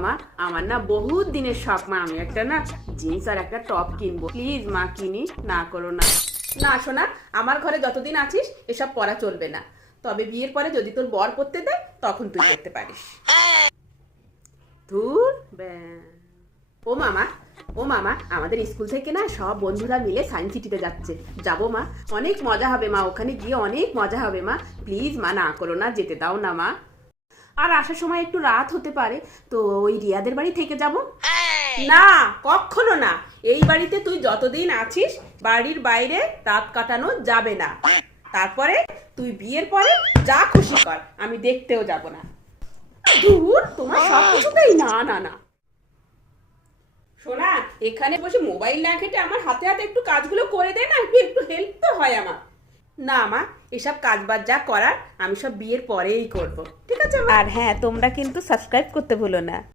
মামা আমার না বহুত দিনের শখ, মা। আমি একটা না জিন্স আর একটা টপ কিনবো। প্লিজ মা কিনি না করো না। না শোনা আমার ঘরে যতদিন আছিস, এসব পরা চলবে না। তবে বিয়ের পরে যদি তোর বর পড়তে দেয়, তখন তুই করতে পারিস। ধুর ও মামা ও মামা, আমাদের স্কুল থেকে না সব বন্ধুরা মিলে সায়েন্স সিটিতে যাচ্ছে। যাব, মা। অনেক মজা হবে, মা। ওখানে গিয়ে অনেক মজা হবে, মা। প্লিজ মা, না করো না, যেতে দাও না, মা। আর আসার সময় একটু রাত হতে পারে তো ওই রিয়াদের বাড়ি থেকে যাব। না কখনো না। এই বাড়িতে তুই যতদিন আছিস বাড়ির বাইরে রাত কাটানো যাবে না। তারপরে তুই বিয়ের পরে যা খুশি কর আমি দেখতেও যাব না। দূর তোমার সব কিছুতেই না না না। শোনা এখানে বসে মোবাইল না ঘেটে আমার হাতে হাতে একটু কাজগুলো করে দে না একটু একটু হেল্প তো হয় আমার। না মা, এসব কাজ বাজ যা করার আমি সব বিয়ের পরেই করব। ঠিক আছে আর হ্যাঁ তোমরা কিন্তু সাবস্ক্রাইব করতে ভুলো না।